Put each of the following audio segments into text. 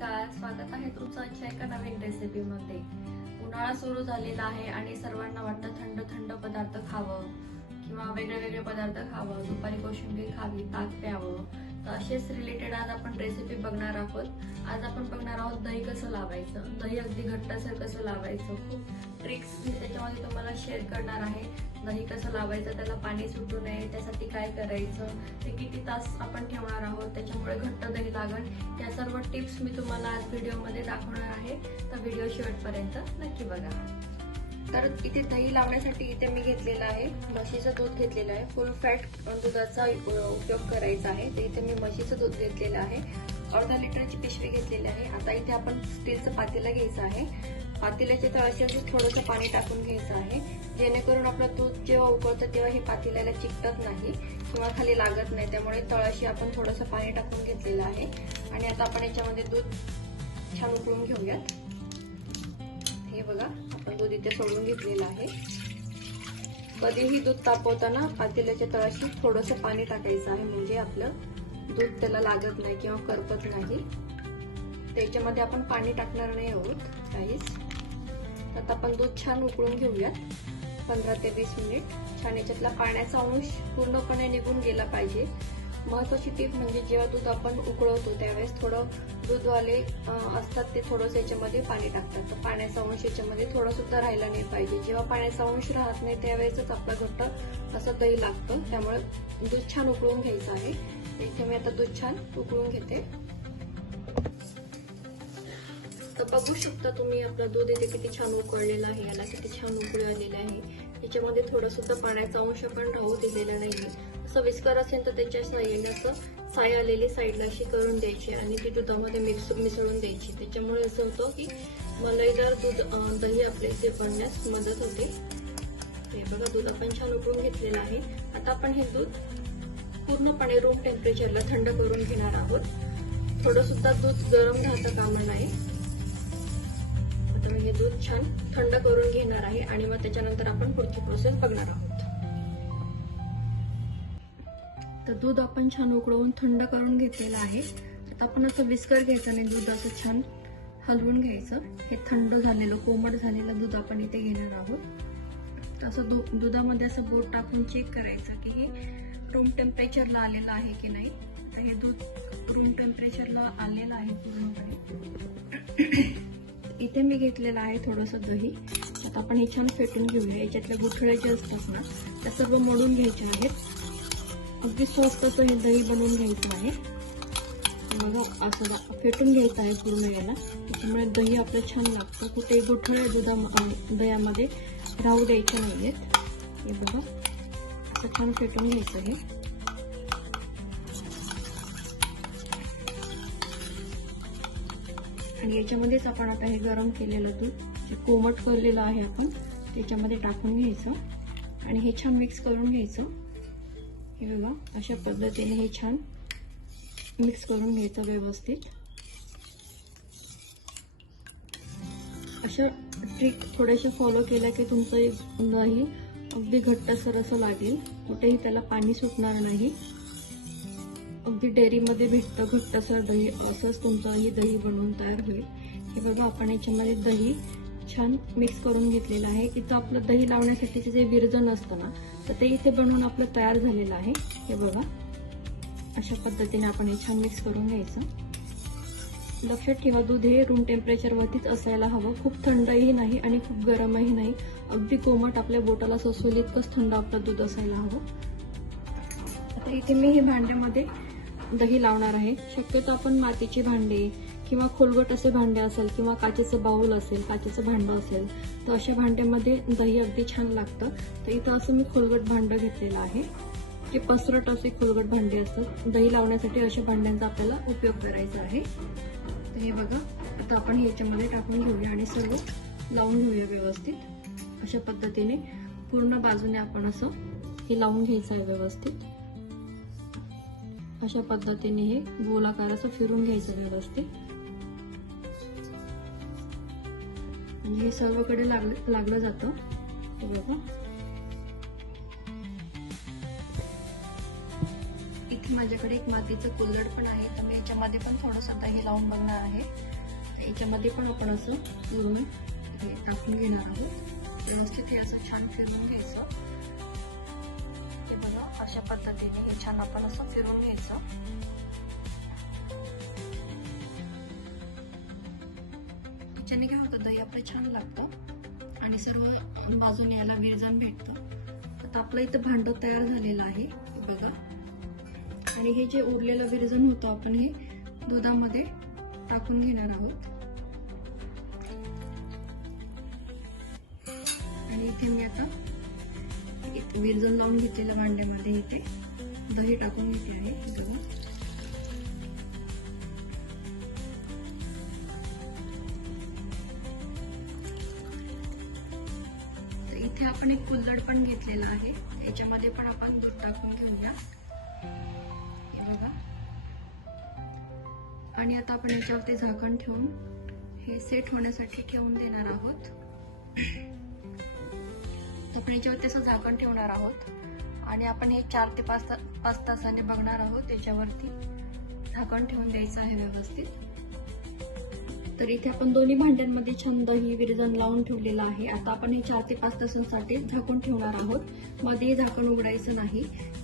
नमस्कार, स्वागत आहे तुमचं आजच्या एका नवीन रेसिपीमध्ये। उन्हाळा सुरू झालेला आहे आणि सर्वांना वाटतं थंड थंड पदार्थ खावं किंवा वेगळे पदार्थ खावं, दुपारी कोशिंबीर खावी, ताक प्यावं। तर असेच रिलेटेड आज आपण रेसिपी बघणार आहोत। आज आपण बघणार आहोत दही कसं लावायचं, दही अगदी घट्टसर कसं लावायचं। खूप ट्रिक्स मी त्याच्यामध्ये तुम्हाला शेअर करणार आहे। दही कसं लावायचं, त्याला पाणी सुटू नये त्यासाठी काय करायचं, ते किती तास आपण ठेवणार आहोत त्याच्यामुळे घट्ट दही लागेल, या सर्व टिप्स मी तुम्हाला आज व्हिडिओमध्ये दाखवणार आहे। तर व्हिडिओ शेवटपर्यंत नक्की बघा। तर इथे दही लावण्यासाठी इथे मी घेतलेला आहे म्हशीचं दूध घेतलेलं आहे। फुल फॅट दुधाचा उपयोग करायचा आहे। तर इथे मी म्हशीचं दूध घेतलेलं आहे, अर्धा लिटरची पिशवी घेतलेली आहे। आता इथे आपण स्टीलचं पातेलं घ्यायचं आहे। पातेल्याच्या तळाशी थोडंसं पाणी टाकून घ्यायचं आहे, जेणेकरून आपलं दूध जेव्हा उकळतं तेव्हा हे पातेल्याला चिकटत नाही किंवा खाली लागत नाही। त्यामुळे तळाशी आपण थोडंसं पाणी टाकून घेतलेलं आहे। आणि आता आपण याच्यामध्ये दूध छान उकळून घेऊयात। हे बघा, आपण दूध इथे सोडून घेतलेलं आहे। कधीही दूध तापवताना पातेल्याच्या तळाशी थोडंसं पाणी टाकायचं आहे, म्हणजे आपलं दूध त्याला लागत नाही किंवा करपत नाही। त्याच्यामध्ये आपण पाणी टाकणार नाही आहोत काहीच। आता आपण दूध छान उकळून घेऊयात 15 ते 20 मिनिट। छान याच्यातला पाण्याचा अंश पूर्णपणे निघून गेला पाहिजे। महत्वाची टीप म्हणजे जेव्हा दूध आपण उकळवतो त्यावेळेस थोडं दूधवाले असतात ते थोडंसं याच्यामध्ये पाणी टाकतात, तर पाण्याचा अंश याच्यामध्ये थोडा सुद्धा राहिला नाही पाहिजे। जेव्हा पाण्याचा अंश राहत नाही त्यावेळेसच आपला घट्ट असं दही लागतं, त्यामुळे दूध छान उकळून घ्यायचं आहे। इथे मी आता दूध छान उकळून घेते। तर बघू शकता तुम्ही आपलं दूध इथे किती छान उकळलेलं आहे, याला किती छान उकळी आलेली आहे। याच्यामध्ये थोडा सुद्धा पाण्याचा अंश पण राहू दिलेला नाही। असं विस्कर असेल तर त्याच्या साह्याने असं साय आलेली साईडला अशी करून द्यायची आणि ती दुधामध्ये मिसळून द्यायची। त्याच्यामुळे असं होतं की मलाईदार दही आपले इथे बनण्यास मदत होते। हे बघा, दूध आपण छान उकळून घेतलेलं आहे। आता आपण हे दूध पूर्णपणे रूम टेम्परेचरला थंड करून घेणार आहोत। थोडं सुद्धा दूध गरम राहता कामा नये। आता मी हे दूध छान थंड करून घेणार आहे आणि मग त्याच्यानंतर आपण पुढची प्रोसेस बघणार आहोत। तर दूध आपण छान उकळवून थंड करून घेतलेलं आहे। आता आपण असं विस्कर घ्यायचं आणि दूध असं छान हलवून घ्यायचं। हे थंड झालेलं कोमट झालेलं दूध आपण इथे घेणार आहोत। असं दुधामध्ये असं बोट टाकून चेक करायचं की हे रूम टेम्परेचरला आलेलं आहे की नाही। तर हे दूध रूम टेम्परेचरला आलेलं आहे पूर्णपणे। इथे मी घेतलेलं आहे थोडंसं दही। आता आपण हे छान फेटून घेऊया। याच्यातल्या गुठळे जे असतात ना त्या सर्व मोडून घ्यायचे आहेत। अगदी सॉफ्ट असं हे दही बनवून घ्यायचं आहे। मग असं फेटून घ्यायचं आहे पूर्ण याला, त्याच्यामुळे दही आपलं छान लागतं। कुठेही गुठळे दह्यामध्ये राहू द्यायचे नाहीयेत। हे बघा, असं छान फेटून घ्यायचं आहे। आणि याच्यामध्येच आपण आता हे गरम केलेलं दूध जे कोमट केलेलं आहे आपण त्याच्यामध्ये टाकून घ्यायचं आणि हे छान मिक्स करून घ्यायचं। हे बघा, अशा पद्धतीने हे छान मिक्स करून घ्यायचं व्यवस्थित। अशा ट्रिक थोड्याशा फॉलो केल्या की तुमचं दही अगदी घट्टसर असं लागेल, कुठेही त्याला पाणी सुटणार नाही। अगदी डेअरीमध्ये भेटतं घट्टसर दही, असंच तुमचं ही दही बनवून तयार होईल। हे बघा, आपण याच्यामध्ये दही छान मिक्स करून घेतलेलं आहे। इथं आपलं दही लावण्यासाठीचे जे विरजण असतं ना तर ते इथे बनवून आपलं तयार झालेलं आहे। हे बघा, अशा पद्धतीने आपण हे छान मिक्स करून घ्यायचं। लक्षात ठेवा, दूध हे रूम टेम्परेचरवरतीच असायला हवं, खूप थंडही नाही आणि खूप गरमही नाही। अगदी कोमट आपल्या बोटाला सोसेल इतकंच थंड आपलं दूध असायला हवं। आता इथे मी हे भांड्यामध्ये दही लावणार आहे। शक्यतो आपण मातीची भांडी किंवा खोलगट असे भांडे असेल किंवा काचेचं बाउल असेल, काचेचं भांडं असेल तर अशा भांड्यामध्ये दही अगदी छान लागतं। तर इथं असं मी खोलगट भांडं घेतलेलं आहे, जे पसरट असे खोलगट भांडे असतात। दही लावण्यासाठी अशा भांड्यांचा आपल्याला उपयोग करायचा आहे। तर हे बघा, आता आपण याच्यामध्ये टाकून घेऊया आणि सर्व लावून घेऊया व्यवस्थित। अशा पद्धतीने पूर्ण बाजूने आपण असं हे लावून घ्यायचं आहे व्यवस्थित। अशा पद्धतीने हे गोलाकार असं फिरून घ्यायचं व्यवस्थित, म्हणजे हे सर्वकडे लागलं जातं। हे बघा, इथे माझ्याकडे एक मातीचं कुल्हड पण आहे, तर मी याच्यामध्ये पण थोडंसं दही लावून बघणार आहे. याच्यामध्ये पण आपण असं वरून हे टाकून घेणार आहोत. व्यवस्थित हे असं छान फिरवून घ्यायचं. हे बघा, अशा पद्धतीने हे छान आपण असं फिरवून घ्यायचं. याच्याने काय होतं, दही आपलं छान लागतं आणि सर्व बाजूने याला विरजण भेटतं. आता आपलं इथं भांड तयार झालेलं आहे बघा. आणि हे जे उरलेलं विरजण होतं आपण हे दुधामध्ये टाकून घेणार आहोत. आणि इथे मी आता विरजण लावून घेतलेल्या भांड्यामध्ये इथे दही टाकून घेते आहे बघा. इथे आपण एक कुल्हड पण घेतलेला आहे, याच्यामध्ये पण आपण दूध टाकून घेऊया. हे बघा. आणि आता आपण याच्यावरती झाकण ठेवून हे सेट होण्यासाठी ठेवून देणार आहोत. आपण याच्यावरती असं झाकण ठेवणार आहोत आणि आपण हे 4 ते 5 तासाने बघणार आहोत. याच्यावरती झाकण ठेवून द्यायचं आहे व्यवस्थित. तर इथे आपण दोन्ही भांड्यांमध्ये छान दही विरजण लावून ठेवलेलं आहे. आता आपण हे 4 ते 5 तासांसाठी झाकून ठेवणार आहोत. मध्ये झाकण उघडायचं नाही.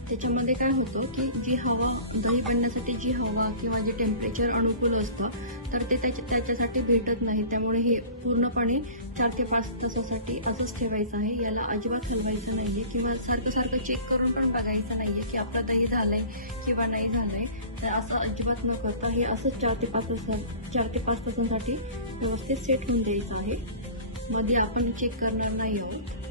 त्याच्यामध्ये काय होतं की जी हवा, दही बनण्यासाठी जी हवा किंवा जे टेम्परेचर अनुकूल असतं तर ते त्याच्यासाठी भेटत नाही. त्यामुळे हे पूर्णपणे 4 ते 5 तासासाठी असंच ठेवायचं आहे. याला अजिबात हलवायचं नाहीये किंवा सारखं चेक करून पण बघायचं नाहीये की आपलं दही झालंय किंवा नाही झालंय. तर असं अजिबात न करता हे असंच 4 ते 5 तासांसाठी व्यवस्थित सेट होऊन द्यायचं आहे. मध्ये आपण चेक करणार नाही आहोत.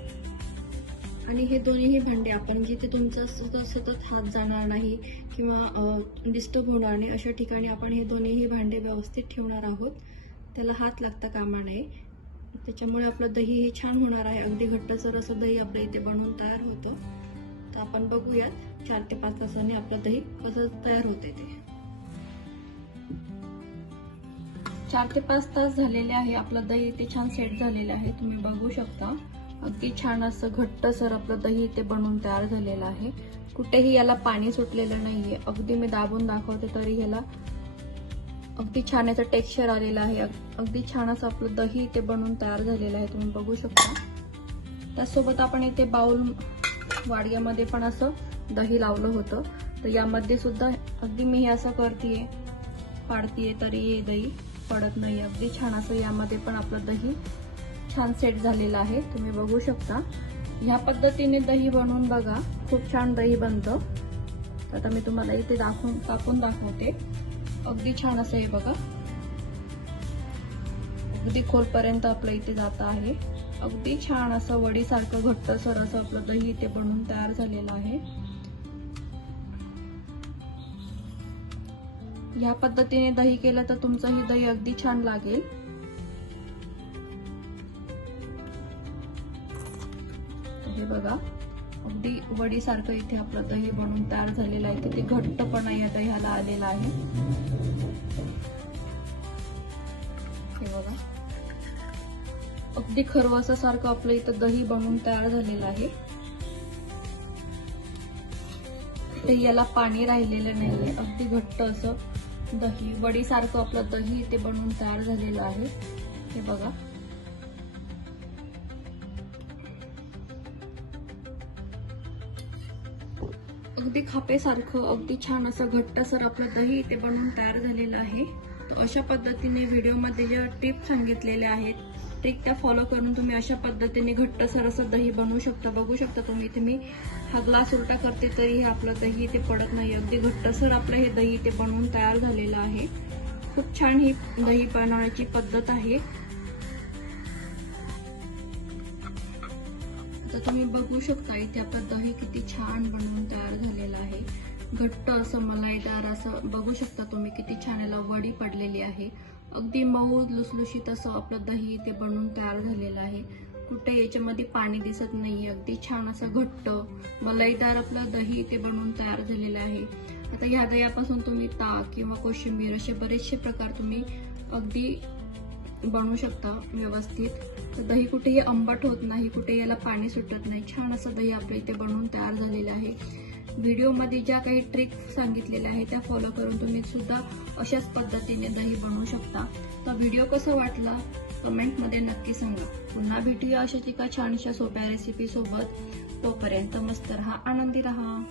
आणि हे दोन्हीही भांडे आपण जिथे तुमचा सतत हात जाणार नाही किंवा डिस्टर्ब होणार नाही अशा ठिकाणी आपण हे दोन्हीही भांडे व्यवस्थित ठेवणार आहोत. त्याला हात लागता कामा नये. त्याच्यामुळे आपलं दही हे छान होणार आहे. अगदी घट्टसर असं दही आपल्या इथे बनवून तयार होतं. तर आपण बघूयात 4 ते 5 तासांनी आपलं दही कसं तयार होते ते. 4 ते 5 तास झालेले आहे. आपलं दही इथे छान सेट झालेलं आहे. तुम्ही बघू शकता. अगदी छान असं घट्टसर आपलं दही इथे बनवून तयार झालेलं आहे. कुठेही याला पाणी सुटलेलं नाहीये. अगदी मी दाबून दाखवते तरी याला अगदी छान याचं टेक्स्चर आलेलं आहे. अगदी छान असं आपलं दही इथे बनवून तयार झालेलं आहे. तुम्ही बघू शकता. त्यासोबत आपण इथे बाउल वाडग्यामध्ये पण असं दही लावलं होतं. तर यामध्ये सुद्धा अगदी मी हे असं करतेय, पाडतीये तरी हे दही पडत नाही. अगदी छान असं यामध्ये पण आपलं दही छान सेट झालेलं आहे. तुम्ही बघू शकता. ह्या पद्धतीने दही बनवून बघा, खूप छान दही बनतं. आता मी तुम्हाला इथे कापून दाखवते. अगदी छान असं हे बघा, अगदी खोलपर्यंत आपलं इथे जात आहे. अगदी छान असं वडीसारखं घट्टसर असं आपलं दही इथे बनवून तयार झालेलं आहे. ह्या पद्धतीने दही केलं तर तुमचं ही दही अगदी छान लागेल. हे बघा, अगदी वडीसारखं इथे आपलं दही बनवून तयार झालेलं आहे. किती घट्टपणा या दह्याला आलेला आहे. हे बघा, अगदी खरवसासारखं आपलं इथं दही बनवून तयार झालेलं आहे. ते याला पाणी राहिलेलं नाहीये. अगदी घट्ट असं दही, वडीसारखं आपलं दही इथे बनवून तयार झालेलं आहे. हे बघा, अगदी खापेसारखं अगदी छान असं घट्टसर आपलं दही इथे बनवून तयार झालेलं आहे. तर अशा पद्धतीने व्हिडिओमध्ये ज्या टिप्स सांगितलेल्या आहेत ट्रिक त्या फॉलो करून तुम्ही अशा पद्धतीने घट्टसर असं दही बनवू शकता. बघू शकता तुम्ही. इथे मी हा ग्लास उलटा करते तरी हे आपलं दही इथे पडत नाही. अगदी घट्टसर आपलं हे दही इथे बनवून तयार झालेलं आहे. खूप छान ही दही बनवण्याची पद्धत आहे. तर तुम्ही बघू शकता इथे आपलं दही किती छान बनवून तयार झालेलं आहे. घट्ट असं मलाईदार असं बघू शकता तुम्ही. किती छान याला वडी पडलेली आहे. अगदी मऊ लुसलुशीत असं आपलं दही इथे बनवून तयार झालेलं आहे. कुठे याच्यामध्ये पाणी दिसत नाहीये. अगदी छान असं घट्ट मलाईदार आपलं दही इथे बनवून तयार झालेलं आहे. आता ह्या दह्यापासून तुम्ही ताक किंवा कोशिंबीर असे बरेचसे प्रकार तुम्ही अगदी बनवू शकता व्यवस्थित. तर दही कुठेही आंबट होत नाही, कुठे याला पाणी सुटत नाही. छान असं दही आपल्या इथे बनवून तयार झालेलं आहे. व्हिडिओमध्ये ज्या काही ट्रिक सांगितलेल्या आहेत त्या फॉलो करून तुम्ही सुद्धा अशाच पद्धतीने दही बनवू शकता. तर व्हिडिओ कसा वाटला कमेंटमध्ये नक्की सांगा. पुन्हा भेटूया अशाच एका छानशा सोप्या रेसिपी सोबत. तोपर्यंत मस्त रहा, आनंदी रहा.